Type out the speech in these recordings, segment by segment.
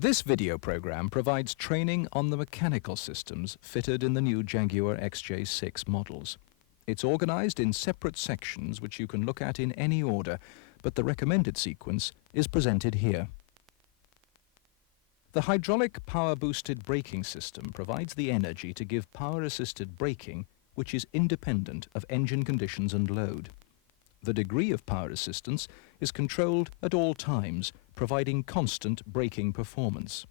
This video program provides training on the mechanical systems fitted in the new Jaguar XJ6 models. It's organized in separate sections which you can look at in any order, but the recommended sequence is presented here. The hydraulic power-boosted braking system provides the energy to give power-assisted braking, which is independent of engine conditions and load. The degree of power assistance is controlled at all times, providing constant braking performance.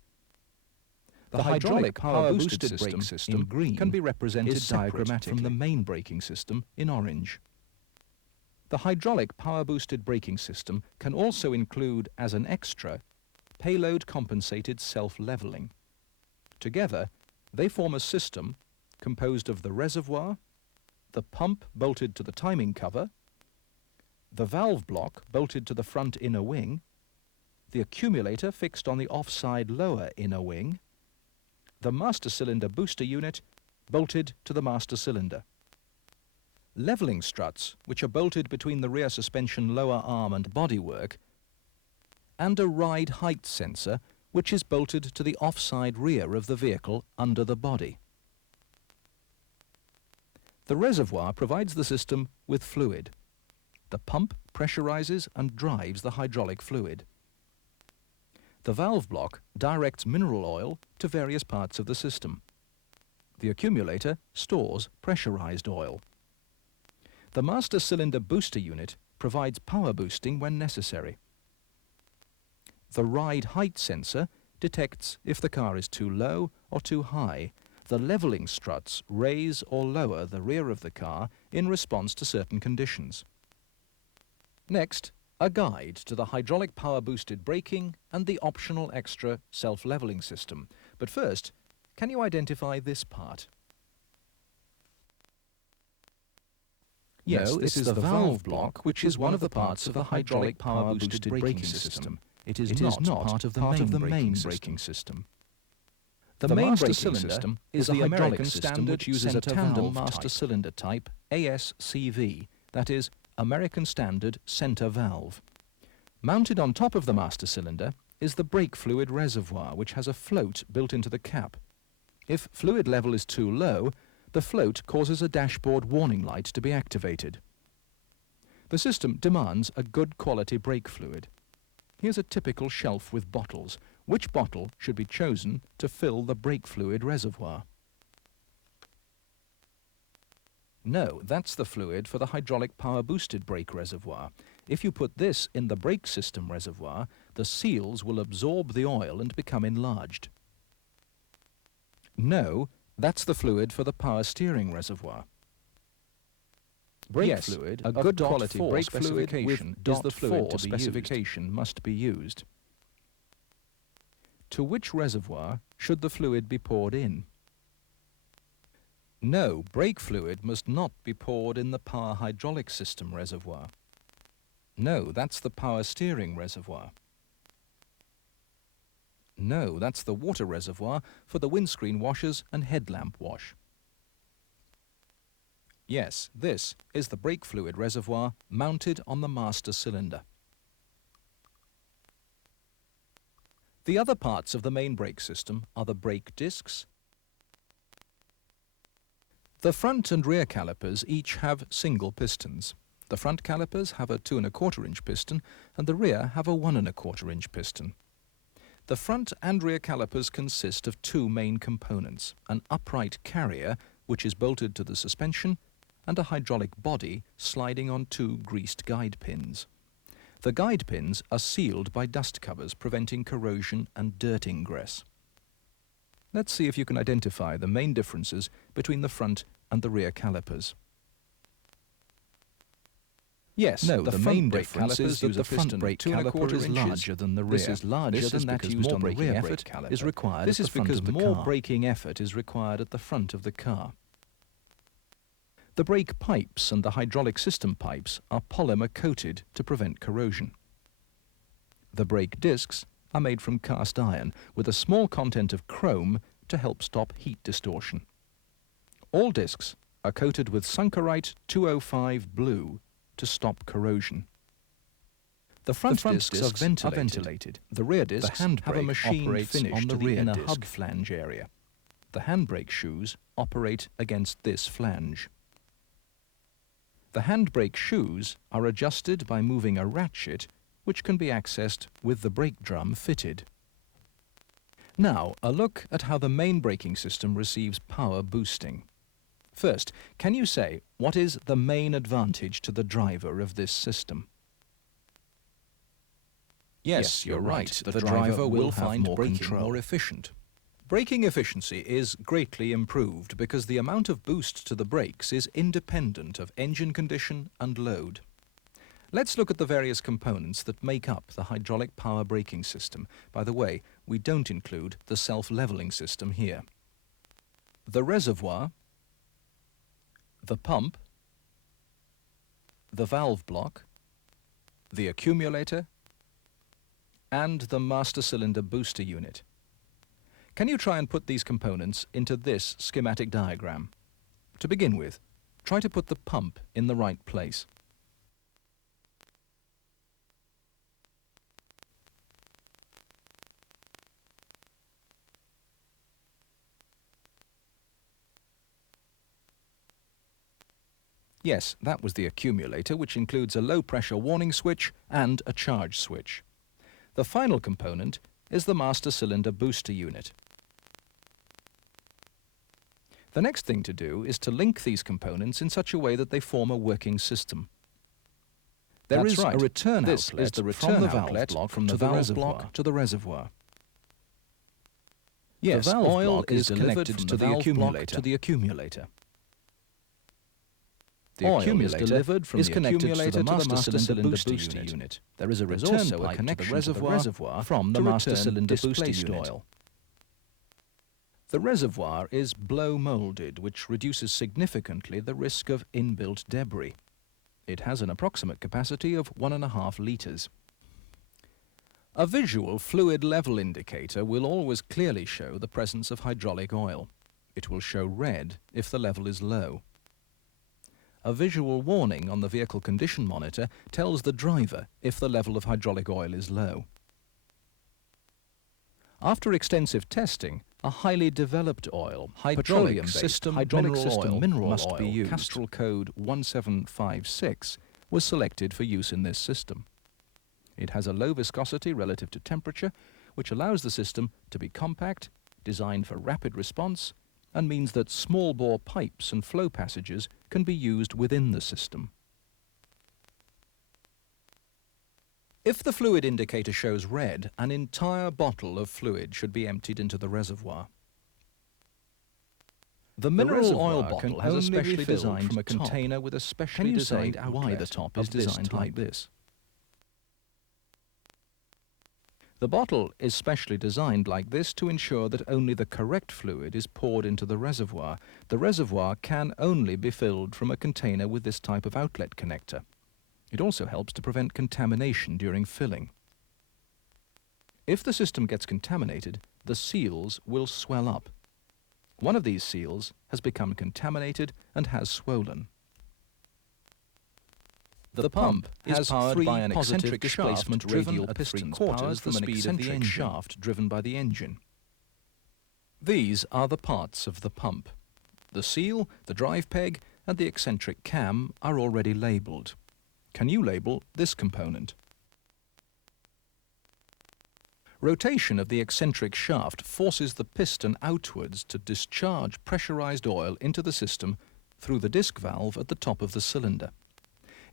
The hydraulic power-boosted brake system in green can be represented diagrammatically from the main braking system in orange. The hydraulic power-boosted braking system can also include, as an extra, payload-compensated self-leveling. Together, they form a system composed of the reservoir, the pump bolted to the timing cover, the valve block bolted to the front inner wing, the accumulator fixed on the offside lower inner wing, the master cylinder booster unit bolted to the master cylinder. Leveling struts, which are bolted between the rear suspension lower arm and bodywork, and a ride height sensor, which is bolted to the offside rear of the vehicle under the body. The reservoir provides the system with fluid. The pump pressurizes and drives the hydraulic fluid. The valve block directs mineral oil to various parts of the system. The accumulator stores pressurized oil. The master cylinder booster unit provides power boosting when necessary. The ride height sensor detects if the car is too low or too high. The leveling struts raise or lower the rear of the car in response to certain conditions. Next, a guide to the hydraulic power-boosted braking and the optional extra self-leveling system. But first, can you identify this part? Yes, this is the valve block, which is one of the parts of the hydraulic power-boosted braking system. It is not part of the main braking system. The main braking system is the American system which uses a tandem master cylinder type, ASCV, that is, American Standard Center Valve. Mounted on top of the master cylinder is the brake fluid reservoir, which has a float built into the cap. If fluid level is too low, the float causes a dashboard warning light to be activated. The system demands a good quality brake fluid. Here's a typical shelf with bottles. Which bottle should be chosen to fill the brake fluid reservoir? No, that's the fluid for the hydraulic power-boosted brake reservoir. If you put this in the brake system reservoir, the seals will absorb the oil and become enlarged. No, that's the fluid for the power steering reservoir. Brake fluid, a good quality brake specification is the fluid to specification must be used. To which reservoir should the fluid be poured in? No, brake fluid must not be poured in the power hydraulic system reservoir. No, that's the power steering reservoir. No, that's the water reservoir for the windscreen washers and headlamp wash. Yes, this is the brake fluid reservoir mounted on the master cylinder. The other parts of the main brake system are the brake discs. The front and rear calipers each have single pistons. The front calipers have a 2 1/4 inch piston and the rear have a 1 1/4 inch piston. The front and rear calipers consist of two main components, an upright carrier which is bolted to the suspension and a hydraulic body sliding on two greased guide pins. The guide pins are sealed by dust covers preventing corrosion and dirt ingress. Let's see if you can identify the main differences between the front and the rear calipers. Yes, no, the main difference is that the front brake caliper is larger than the rear. This is larger than that used on the rear brake caliper. Is required. This is because more braking effort is required at the front of the car. The brake pipes and the hydraulic system pipes are polymer coated to prevent corrosion. The brake discs are made from cast iron with a small content of chrome to help stop heat distortion. All discs are coated with Sunkerite 205 blue to stop corrosion. The front discs are ventilated. The rear discs have a machine finish to the inner hub flange area. The handbrake shoes operate against this flange. The handbrake shoes are adjusted by moving a ratchet, which can be accessed with the brake drum fitted. Now, a look at how the main braking system receives power boosting. First, can you say what is the main advantage to the driver of this system? Yes, you're right. The driver will find braking more efficient. Braking efficiency is greatly improved because the amount of boost to the brakes is independent of engine condition and load. Let's look at the various components that make up the hydraulic power braking system. By the way, we don't include the self-leveling system here. The reservoir, the pump, the valve block, the accumulator, and the master cylinder booster unit. Can you try and put these components into this schematic diagram? To begin with, try to put the pump in the right place. Yes, that was the accumulator, which includes a low-pressure warning switch and a charge switch. The final component is the master cylinder booster unit. The next thing to do is to link these components in such a way that they form a working system. There is a return outlet from the valve block to the reservoir to the reservoir. Yes, the valve block is connected to the accumulator. The accumulator is delivered from the accumulator to the master cylinder booster unit. There is a return pipe to the reservoir from the master cylinder booster unit. The reservoir is blow-molded, which reduces significantly the risk of inbuilt debris. It has an approximate capacity of 1.5 litres. A visual fluid level indicator will always clearly show the presence of hydraulic oil. It will show red if the level is low. A visual warning on the vehicle condition monitor tells the driver if the level of hydraulic oil is low. After extensive testing, a highly developed oil, hydraulic-based mineral must be used. Castrol code 1756 was selected for use in this system. It has a low viscosity relative to temperature, which allows the system to be compact, designed for rapid response, and means that small-bore pipes and flow passages can be used within the system. If the fluid indicator shows red, an entire bottle of fluid should be emptied into the reservoir. The mineral oil bottle has a specially designed from a container with a specially designed outlet. Why the top is designed like this? The bottle is specially designed like this to ensure that only the correct fluid is poured into the reservoir. The reservoir can only be filled from a container with this type of outlet connector. It also helps to prevent contamination during filling. If the system gets contaminated, the seals will swell up. One of these seals has become contaminated and has swollen. The pump is powered by an eccentric displacement radial piston powers the speed of the engine shaft driven by the engine. These are the parts of the pump. The seal, the drive peg, and the eccentric cam are already labelled. Can you label this component? Rotation of the eccentric shaft forces the piston outwards to discharge pressurized oil into the system through the disc valve at the top of the cylinder.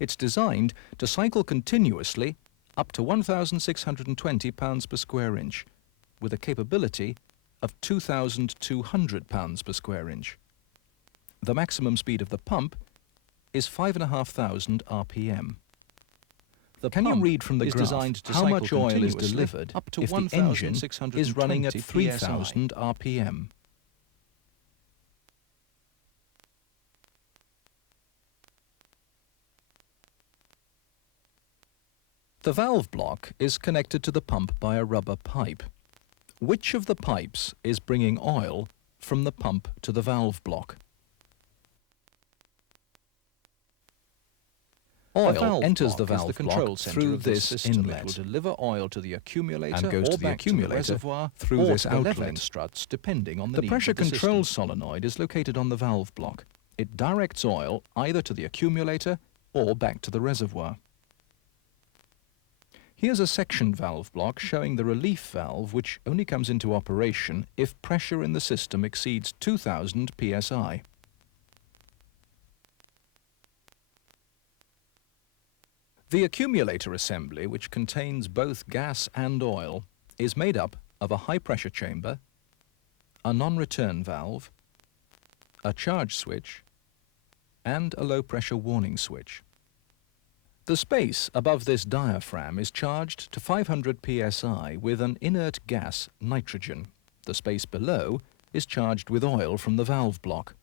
It's designed to cycle continuously up to 1,620 pounds per square inch, with a capability of 2,200 pounds per square inch. The maximum speed of the pump is 5,500 RPM. Can you read from the graph designed to how much oil is delivered up to if the engine is running at 3,000 RPM? The valve block is connected to the pump by a rubber pipe. Which of the pipes is bringing oil from the pump to the valve block? Oil enters the valve control block center through of the this system. inlet. It will deliver oil to the accumulator And goes or to the back accumulator to the reservoir through or this to the outlet. leveling struts, depending on the The needs pressure of the control system. solenoid is located on the valve block. It directs oil either to the accumulator or back to the reservoir. Here's a section valve block showing the relief valve, which only comes into operation if pressure in the system exceeds 2000 psi. The accumulator assembly, which contains both gas and oil, is made up of a high-pressure chamber, a non-return valve, a charge switch, and a low-pressure warning switch. The space above this diaphragm is charged to 500 psi with an inert gas, nitrogen. The space below is charged with oil from the valve block.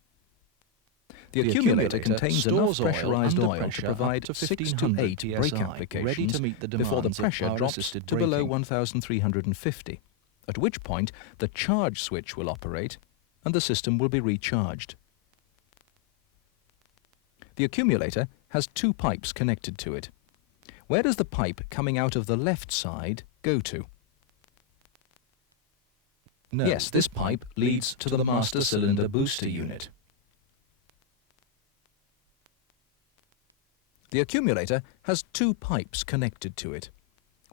The accumulator contains enough pressurized oil to provide 6 to 8 brake applications ready to meet the before the demands of pressure drops power-assisted to below braking. 1350, at which point the charge switch will operate and the system will be recharged. The accumulator has two pipes connected to it. Where does the pipe coming out of the left side go to? No, yes, this pipe leads to the master cylinder booster unit. The accumulator has two pipes connected to it.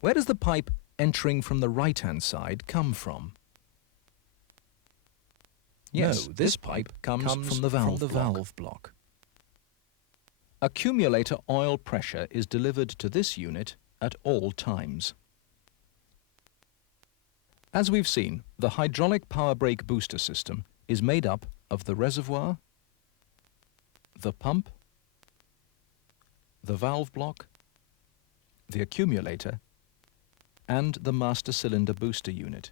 Where does the pipe entering from the right-hand side come from? Yes, No, this pipe comes from the valve block. Accumulator oil pressure is delivered to this unit at all times. As we've seen, the hydraulic power brake booster system is made up of the reservoir, the pump, the valve block, the accumulator, and the master cylinder booster unit.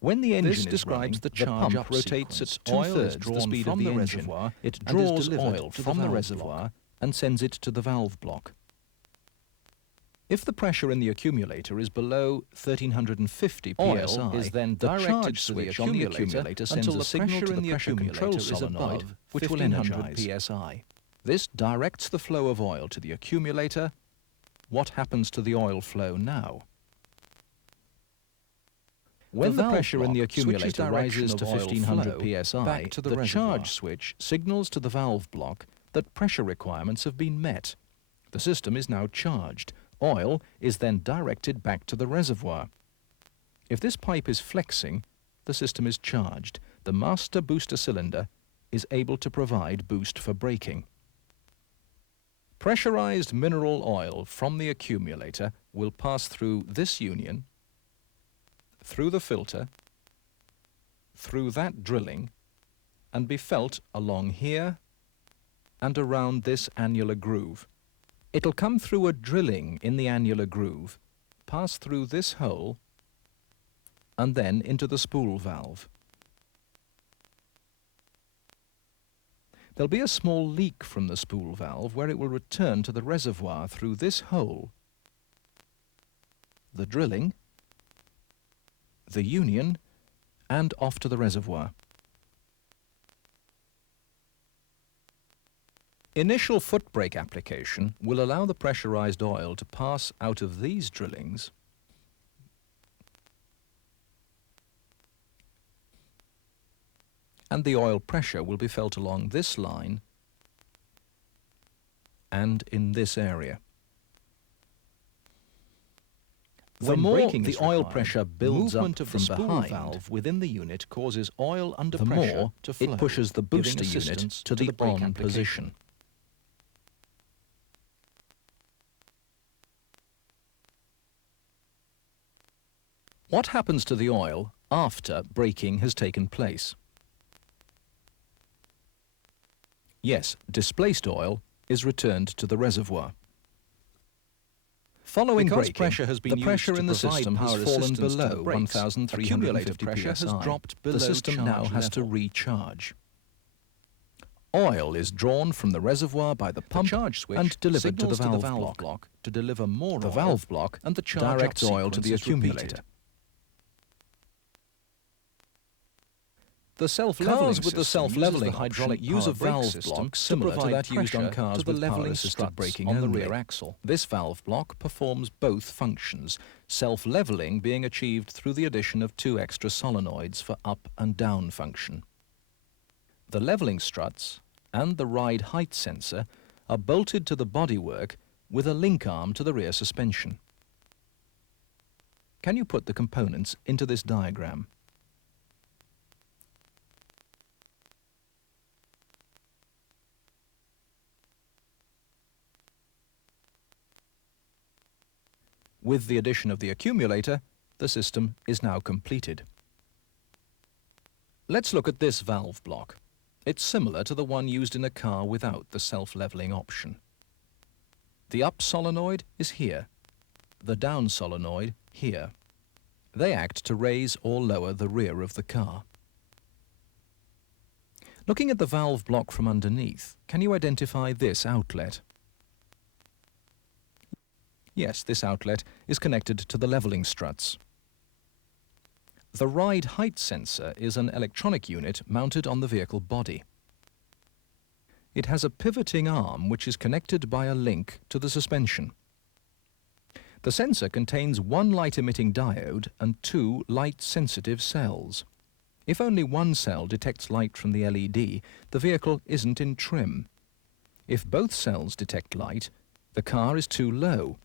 When the engine describes the charge up rotates at two-thirds the speed of the reservoir, it draws oil from the reservoir and sends it to the valve block. If the pressure in the accumulator is below 1350 Oil psi, is then the directed charge to the switch on the accumulator sends until a the signal pressure to in the the pressure control accumulator is solenoid, above which will 1500 energize. psi. This directs the flow of oil to the accumulator. What happens to the oil flow now? When the pressure in the accumulator rises to 1500 psi, back to the the reservoir. charge switch signals to the valve block that pressure requirements have been met. The system is now charged. Oil is then directed back to the reservoir. If this pipe is flexing, the system is charged. The master booster cylinder is able to provide boost for braking. Pressurized mineral oil from the accumulator will pass through this union, through the filter, through that drilling, and be felt along here and around this annular groove. It'll come through a drilling in the annular groove, pass through this hole, and then into the spool valve. There'll be a small leak from the spool valve where it will return to the reservoir through this hole, the drilling, the union, and off to the reservoir. Initial foot brake application will allow the pressurized oil to pass out of these drillings and the oil pressure will be felt along this line and in this area. The more the oil pressure builds up from the spool valve within the unit causes oil under pressure to flow, it pushes the booster unit to the on position. What happens to the oil after braking has taken place? Yes, displaced oil is returned to the reservoir. Following Because braking, pressure has been the pressure used to in the provide system has power fallen assistance to the below brakes. 1,350 Accumulated psi. pressure has dropped below The system now charge has to level. recharge. Oil is drawn from the reservoir by the pump charge switch and delivered to the signals valve block. to deliver more The oil, valve block and the charge directs up oil to the sequence is accumulator. repeated. The self-leveling Cars with system the self-leveling uses the hydraulic option use power a brake valve system block similar to that used on cars to the with leveling power-assisted struts braking on the only. rear axle. This valve block performs both functions, self-leveling being achieved through the addition of 2 extra solenoids for up and down function. The leveling struts and the ride height sensor are bolted to the bodywork with a link arm to the rear suspension. Can you put the components into this diagram? With the addition of the accumulator, the system is now completed. Let's look at this valve block. It's similar to the one used in a car without the self-leveling option. The up solenoid is here, the down solenoid here. They act to raise or lower the rear of the car. Looking at the valve block from underneath, can you identify this outlet? Yes, this outlet is connected to the leveling struts. The ride height sensor is an electronic unit mounted on the vehicle body. It has a pivoting arm which is connected by a link to the suspension. The sensor contains 1 light-emitting diode and 2 light-sensitive cells. If only one cell detects light from the LED, the vehicle isn't in trim. If both cells detect light, the car is too low,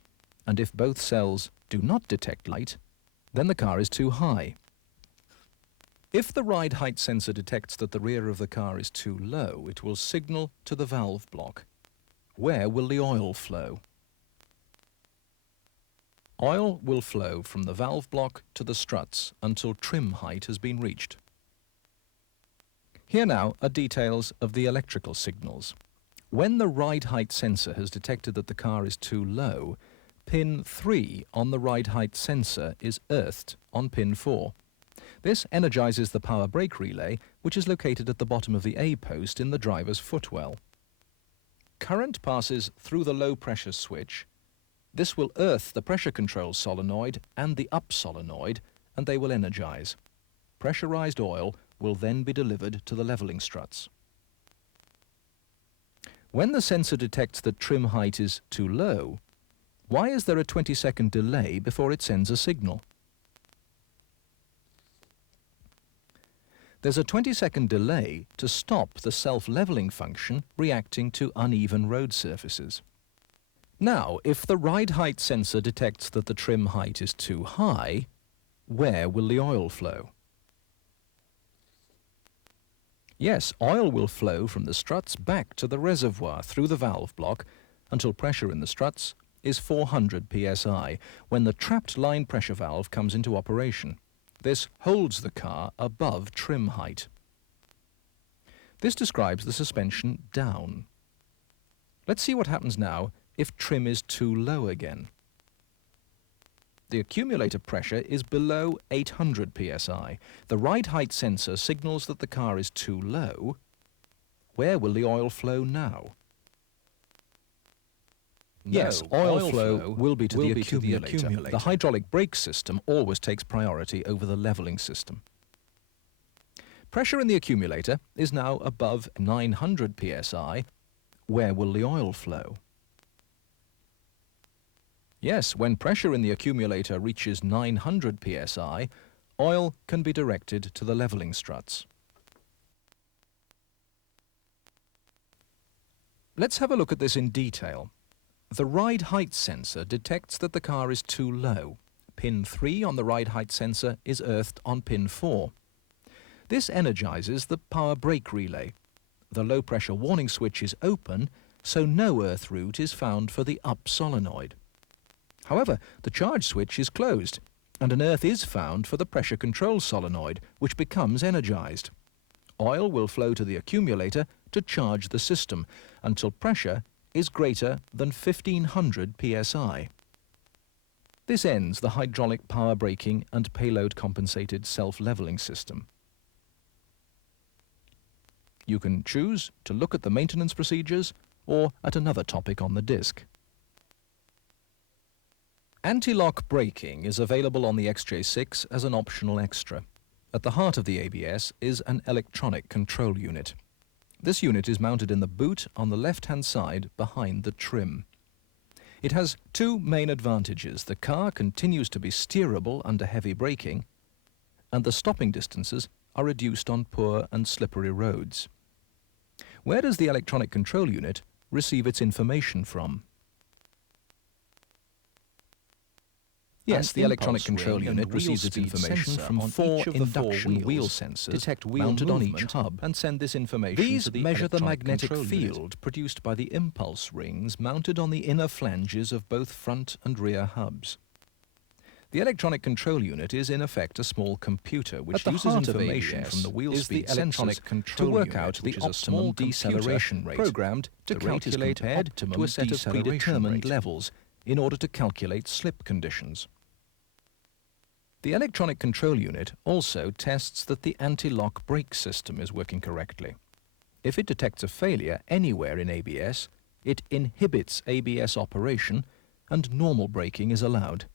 and if both cells do not detect light, then the car is too high. If the ride height sensor detects that the rear of the car is too low, it will signal to the valve block. Where will the oil flow? Oil will flow from the valve block to the struts until trim height has been reached. Here now are details of the electrical signals. When the ride height sensor has detected that the car is too low, pin 3 on the ride height sensor is earthed on pin 4. This energizes the power brake relay, which is located at the bottom of the A post in the driver's footwell. Current passes through the low pressure switch. This will earth the pressure control solenoid and the up solenoid, and they will energize. Pressurized oil will then be delivered to the leveling struts. When the sensor detects that trim height is too low, why is there a 20-second delay before it sends a signal? There's a 20-second delay to stop the self-leveling function reacting to uneven road surfaces. Now, if the ride height sensor detects that the trim height is too high, where will the oil flow? Yes, oil will flow from the struts back to the reservoir through the valve block until pressure in the struts is 400 psi when the trapped line pressure valve comes into operation. This holds the car above trim height. This describes the suspension down. Let's see what happens now if trim is too low again. The accumulator pressure is below 800 psi. The ride height sensor signals that the car is too low. Where will the oil flow now? Yes, oil flow will be to the accumulator. The hydraulic brake system always takes priority over the leveling system. Pressure in the accumulator is now above 900 psi. Where will the oil flow? Yes, when pressure in the accumulator reaches 900 psi, oil can be directed to the leveling struts. Let's have a look at this in detail. The ride height sensor detects that the car is too low. Pin 3 on the ride height sensor is earthed on pin 4. This energizes the power brake relay. The low pressure warning switch is open, so no earth route is found for the up solenoid. However, the charge switch is closed, and an earth is found for the pressure control solenoid, which becomes energized. Oil will flow to the accumulator to charge the system until pressure is greater than 1500 psi. This ends the hydraulic power braking and payload compensated self-leveling system. You can choose to look at the maintenance procedures or at another topic on the disc. Anti-lock braking is available on the XJ6 as an optional extra. At the heart of the ABS is an electronic control unit. This unit is mounted in the boot on the left-hand side behind the trim. It has two main advantages. The car continues to be steerable under heavy braking, and the stopping distances are reduced on poor and slippery roads. Where does the electronic control unit receive its information from? Yes, the electronic control unit receives its information from four induction wheel sensors mounted on each hub and send this information to the measure the magnetic field produced by the impulse rings mounted on the inner flanges of both front and rear hubs. The electronic control unit is in effect a small computer which uses information from the wheel speed sensors to work out the optimal deceleration rate programmed to calculate optimum to a set of predetermined levels in order to calculate slip conditions. The electronic control unit also tests that the anti-lock brake system is working correctly. If it detects a failure anywhere in ABS, it inhibits ABS operation and normal braking is allowed.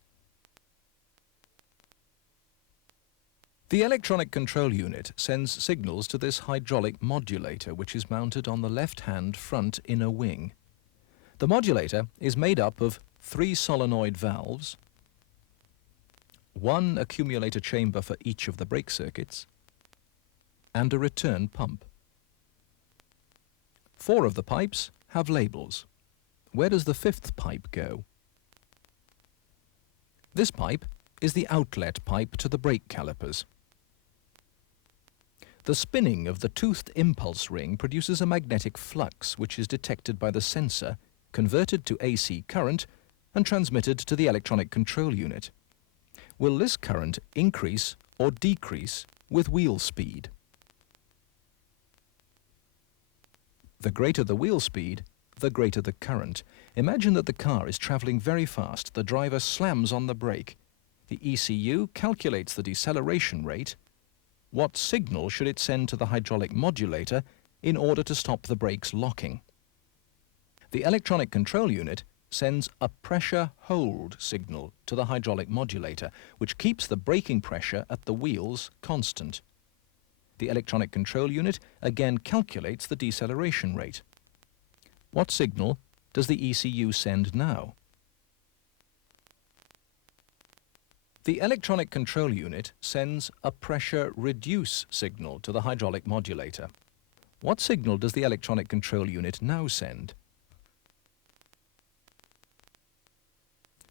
The electronic control unit sends signals to this hydraulic modulator which is mounted on the left-hand front inner wing. The modulator is made up of 3 solenoid valves, 1 accumulator chamber for each of the brake circuits, and a return pump. 4 of the pipes have labels. Where does the 5th pipe go? This pipe is the outlet pipe to the brake calipers. The spinning of the toothed impulse ring produces a magnetic flux which is detected by the sensor, converted to AC current, and transmitted to the electronic control unit. Will this current increase or decrease with wheel speed? The greater the wheel speed, the greater the current. Imagine that the car is travelling very fast. The driver slams on the brake. The ECU calculates the deceleration rate. What signal should it send to the hydraulic modulator in order to stop the brakes locking? The electronic control unit sends a pressure hold signal to the hydraulic modulator, which keeps the braking pressure at the wheels constant. The electronic control unit again calculates the deceleration rate. What signal does the ECU send now? The electronic control unit sends a pressure reduce signal to the hydraulic modulator. What signal does the electronic control unit now send?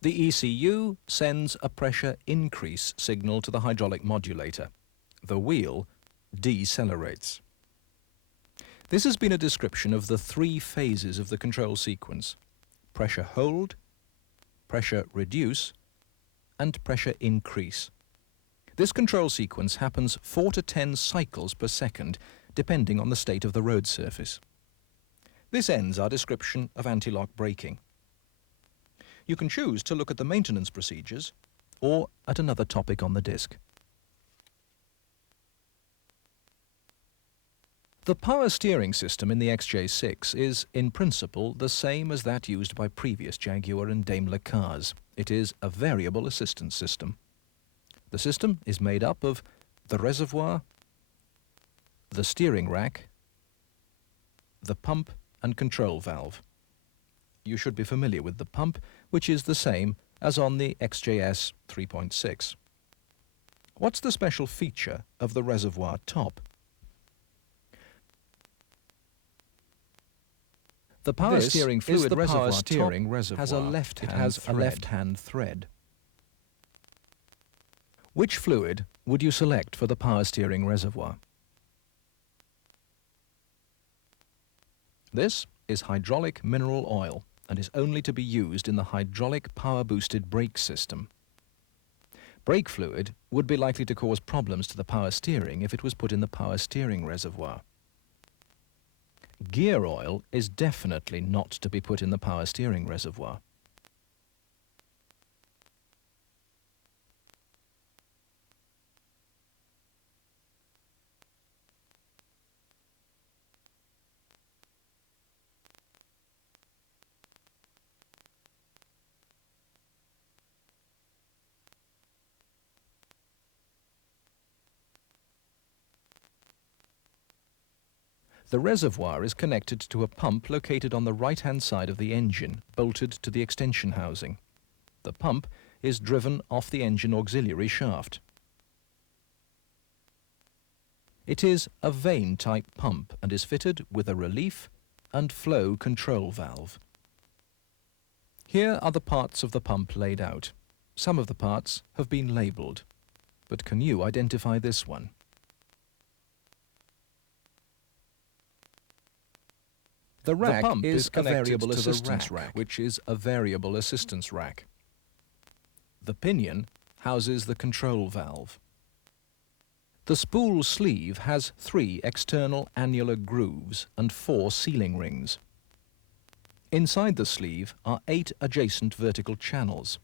The ECU sends a pressure increase signal to the hydraulic modulator. The wheel decelerates. This has been a description of the 3 phases of the control sequence: pressure hold, pressure reduce, and pressure increase. This control sequence happens 4 to 10 cycles per second, depending on the state of the road surface. This ends our description of anti-lock braking. You can choose to look at the maintenance procedures or at another topic on the disc. The power steering system in the XJ6 is, in principle, the same as that used by previous Jaguar and Daimler cars. It is a variable assistance system. The system is made up of the reservoir, the steering rack, the pump and control valve. You should be familiar with the pump, which is the same as on the XJS 3.6. What's the special feature of the reservoir top? The power steering fluid reservoir has a left-hand thread. Which fluid would you select for the power steering reservoir? This is hydraulic mineral oil and is only to be used in the hydraulic power-boosted brake system. Brake fluid would be likely to cause problems to the power steering if it was put in the power steering reservoir. Gear oil is definitely not to be put in the power steering reservoir. The reservoir is connected to a pump located on the right-hand side of the engine, bolted to the extension housing. The pump is driven off the engine auxiliary shaft. It is a vane-type pump and is fitted with a relief and flow control valve. Here are the parts of the pump laid out. Some of the parts have been labelled, but can you identify this one? The rack pump is is a variable connected to the assistance rack. rack, which is a variable assistance rack. The pinion houses the control valve. The spool sleeve has 3 external annular grooves and 4 sealing rings. Inside the sleeve are 8 adjacent vertical channels.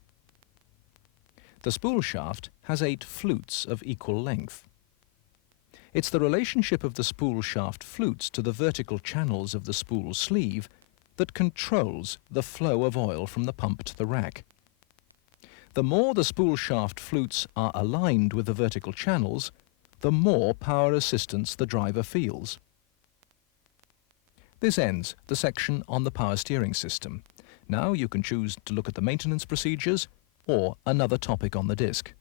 The spool shaft has 8 flutes of equal length. It's the relationship of the spool shaft flutes to the vertical channels of the spool sleeve that controls the flow of oil from the pump to the rack. The more the spool shaft flutes are aligned with the vertical channels, the more power assistance the driver feels. This ends the section on the power steering system. Now you can choose to look at the maintenance procedures or another topic on the disc.